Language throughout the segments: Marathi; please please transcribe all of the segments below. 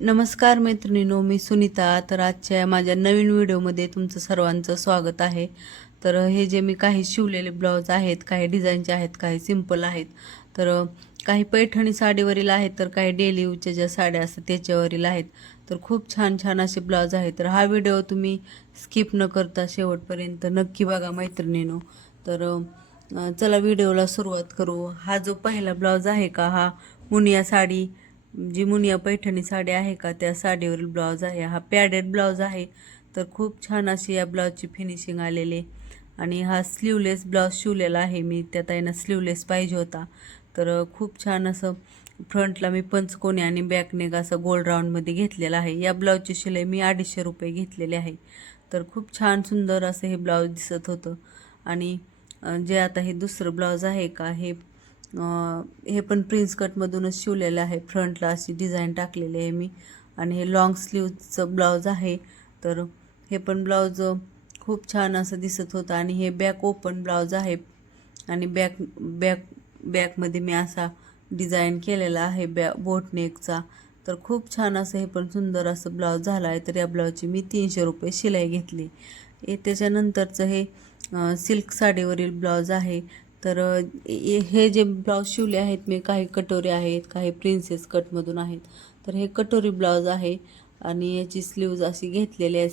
नमस्कार मैत्रिणींनो, मी सुनीता. तर आजच्या माझ्या नवीन व्हिडिओमध्ये तुमचं सर्वांचं स्वागत आहे. तर हे जे मी काही शिवलेले ब्लाऊज आहेत, काही डिझाईनचे आहेत, काही सिंपल आहेत. तर काही पैठणी साडीवरील आहेत, तर काही डेली यूजच्या ज्या साड्या असतात त्याच्यावरील आहेत. तर खूप छान छान असे ब्लाऊज आहेत. तर हा व्हिडिओ तुम्ही स्किप न करता शेवटपर्यंत नक्की बघा मैत्रिणींनो. तर चला व्हिडिओला सुरुवात करू. हा जो पहिला ब्लाऊज आहे का, हा मुनिया साडी, जी मुनिया पैठणी साडी आहे का त्या साडीवरील ब्लाऊज आहे. हा पॅडेड ब्लाऊज आहे. तर खूप छान अशी या ब्लाऊजची फिनिशिंग आलेली. आणि हा स्लीवलेस ब्लाऊज शिवलेला आहे मी. त्या ताईंना स्लीवलेस पाहिजे होता. तर खूप छान असं फ्रंटला मी पंचकोनी आणि बॅकनेक असं गोल्ड राऊंडमध्ये घेतलेला आहे. या ब्लाऊजची शिलाई मी 250 रुपये घेतलेली आहे. तर खूप छान सुंदर असं हे ब्लाऊज दिसत होतं. आणि जे आता हे दुसरं ब्लाऊज आहे का, हे पण प्रिन्स कटमधूनच शिवलेलं आहे. फ्रंटला अशी डिझाईन टाकलेली आहे मी. आणि हे लॉंग स्लीवचं ब्लाऊज आहे. तर हे पण ब्लाऊज खूप छान असं दिसत होतं. आणि हे बॅक ओपन ब्लाऊज आहे. आणि बॅकमध्ये मी असा डिझाईन केलेला आहे बोटनेकचा. तर खूप छान असं हे पण सुंदर असं ब्लाऊज झाला आहे. तर या ब्लाऊजची मी 300 रुपये शिलाई घेतली. त्याच्यानंतरचं हे सिल्क साडीवरील ब्लाऊज आहे. तर हे जे ब्लाऊज शिवले आहेत मी, काही कटोरी आहेत, काही प्रिन्सेस कटमधून आहेत. तर हे कटोरी ब्लाऊज आहे. आणि याची स्लीव्ज अशी घेतलेली आहे.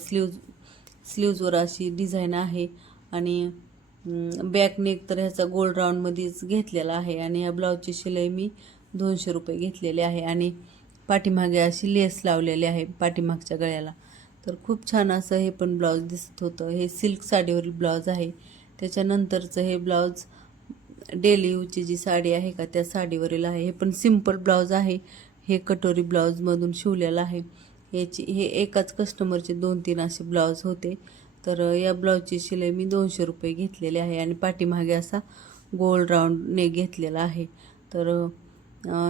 स्लीव्जवर अशी डिझाईन आहे. आणि बॅक नेक तर ह्याचा गोल्ड राऊंडमध्येच घेतलेला आहे. आणि या ब्लाऊजची शिलाई मी 200 रुपये घेतलेली आहे. आणि पाठीमागे अशी लेस लावलेली आहे पाठीमागच्या गळ्याला. तर खूप छान असं हे पण ब्लाऊज दिसत होतं. हे सिल्क साडीवरील ब्लाऊज आहे. त्याच्यानंतरचं हे ब्लाऊज डेली यूजची जी साडी आहे का त्या साडीवरील आहे. हे पण सिंपल ब्लाऊज आहे. हे कटोरी ब्लाऊजमधून शिवलेलं आहे. हे एकाच कस्टमरचे 2-3 असे ब्लाऊज होते. तर या ब्लाऊजची शिलाई मी 200 रुपये घेतलेली आहे. आणि पाठीमागे असा गोल राऊंड नेक घेतलेला आहे. तर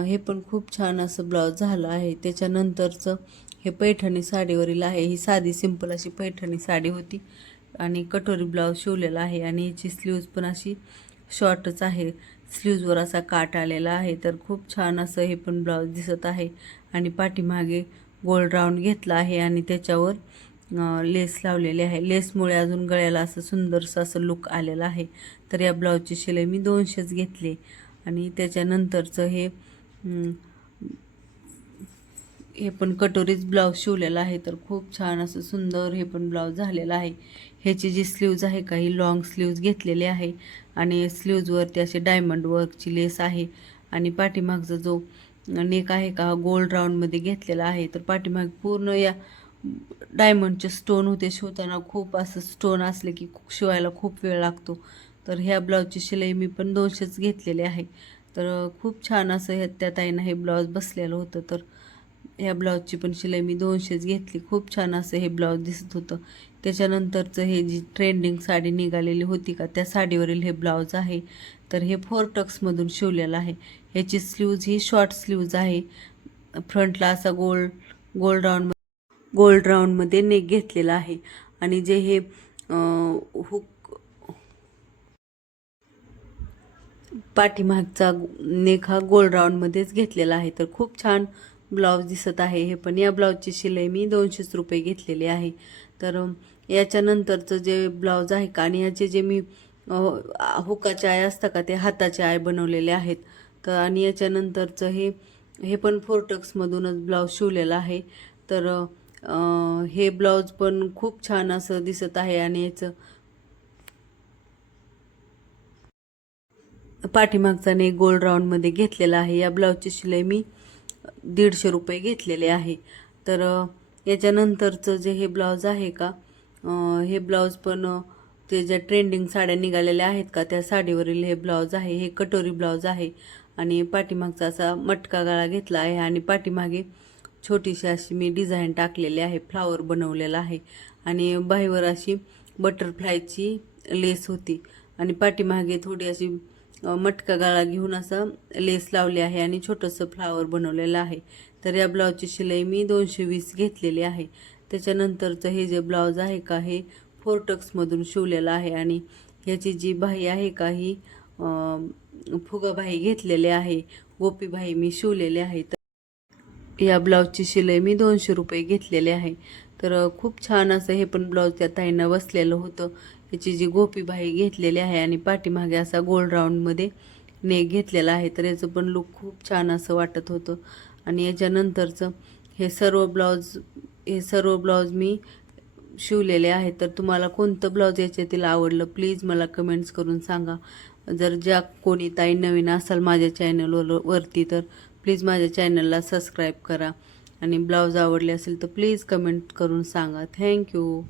हे पण खूप छान असं ब्लाऊज झालं आहे. त्याच्यानंतरचं हे पैठणी साडीवरील आहे. ही साधी सिंपल अशी पैठणी साडी होती. आणि कटोरी ब्लाऊज शिवलेला आहे. आणि याची स्लीव्ज पण अशी शॉर्टच आहे. स्लीव्जवर असा काट आलेला आहे. तर खूप छान असं हे पण ब्लाऊज दिसत आहे. आणि पाठीमागे गोल्ड राऊंड घेतला आहे. आणि त्याच्यावर लेस लावलेली आहे. लेसमुळे अजून गळ्याला असं सुंदरसं असं लुक आलेला आहे. तर या ब्लाऊजची शिलाई मी 200च घेतली. आणि त्याच्यानंतरचं हे पण कटोरीच ब्लाऊज शिवलेला आहे. तर खूप छान असं सुंदर हे पण ब्लाऊज झालेला आहे. ह्याची जी स्लीव्ज आहे का, ही लॉंग स्लीव्ज घेतलेली आहे. आणि स्लीव्जवरती असे डायमंड वर्कची लेस आहे. आणि पाठीमागचा जो नेक आहे का, गोल्ड राऊंडमध्ये घेतलेला आहे. तर पाठीमाग पूर्ण या डायमंडचे स्टोन होते. शिवताना खूप असं स्टोन असले की शिवायला खूप वेळ लागतो. तर ह्या ब्लाऊजची शिलाई मी पण 200च घेतलेली आहे. तर खूप छान असं त्या ताईंना हे ब्लाऊज बसलेलं होतं. तर ह्या ब्लाऊजची पण शिलाई मी 200च घेतली. खूप छान असं हे ब्लाऊज दिसत होतं. त्याच्यानंतरचं हे जी ट्रेंडिंग साडी निघालेली होती का, त्या साडीवरील हे ब्लाऊज आहे. तर हे 4 टक्समधून शिवलेलं आहे. ह्याची स्लीव्ज ही शॉर्ट स्लीव्ज आहे. फ्रंटला असा गोल्ड राऊंडमध्ये नेक घेतलेला आहे. आणि जे हे हुक पाठीमागचा नेक हा गोल्ड राऊंडमध्येच घेतलेला आहे. तर खूप छान ब्लाऊज दिसत आहे. हे पण या ब्लाऊजची शिलाई मी 200च रुपये घेतलेली आहे. तर याच्यानंतरचं जे ब्लाऊज आहे का, आणि याचे जे मी हुकाचे आय असतं का, ते हाताचे आय बनवलेले आहेत. तर आणि याच्यानंतरचं हे पण 4 टक्समधूनच ब्लाऊज शिवलेलं आहे. तर हे ब्लाऊज पण खूप छान असं दिसत आहे. आणि याचं पाठीमागचा नेक गोल्ड राऊंडमध्ये घेतलेला आहे. या ब्लाऊजची शिलाई मी 150 रुपये घेतलेले आहे. तर याच्यानंतरचं जे हे ब्लाऊज आहे का, हे ब्लाऊज पण ते ज्या ट्रेंडिंग साड्या निघालेल्या आहेत का, त्या साडीवरील हे ब्लाऊज आहे. हे कटोरी ब्लाऊज आहे. आणि पाठीमागचा असा मटका गळा घेतला आहे. आणि पाठीमागे छोटीशी अशी मी डिझाईन टाकलेली आहे, फ्लावर बनवलेला आहे. आणि बाहीवर अशी बटरफ्लायची लेस होती. आणि पाठीमागे थोडी अशी मटका गळा घेऊन असं लेस लावली आहे. आणि छोटंसं फ्लावर बनवलेलं आहे. तर या ब्लाऊजची शिलाई मी 220 घेतलेली आहे. त्याच्यानंतरचं हे जे ब्लाऊज आहे का, हे 4 टक्समधून शिवलेलं आहे. आणि ह्याची जी बाही आहे का, ही फुगाबाही घेतलेली आहे. गोपीबाही मी शिवलेली आहे. या ब्लाऊजची शिलाई मी 200 रुपये घेतलेले आहे. तर खूप छान असं हे पण ब्लाऊज त्या ताईंना बसलेलं होतं. याची जी गोपीबाई घेतलेली आहे आणि पाठीमागे असा गोल राऊंडमध्ये नेक घेतलेला आहे. तर याचं पण लूक खूप छान असं वाटत होतं. आणि याच्यानंतरचं हे सर्व ब्लाऊज मी शिवलेले आहेत. तर तुम्हाला कोणतं ब्लाऊज याच्यातील आवडलं प्लीज मला कमेंट्स करून सांगा. जर ज्या कोणी ताई नवीन असाल माझ्या चॅनलवरती तर प्लीज माझ्या चॅनलला सबस्क्राईब करा आणि ब्लाऊज आवडले असेल तर प्लीज कमेंट करून सांगा. थँक्यू.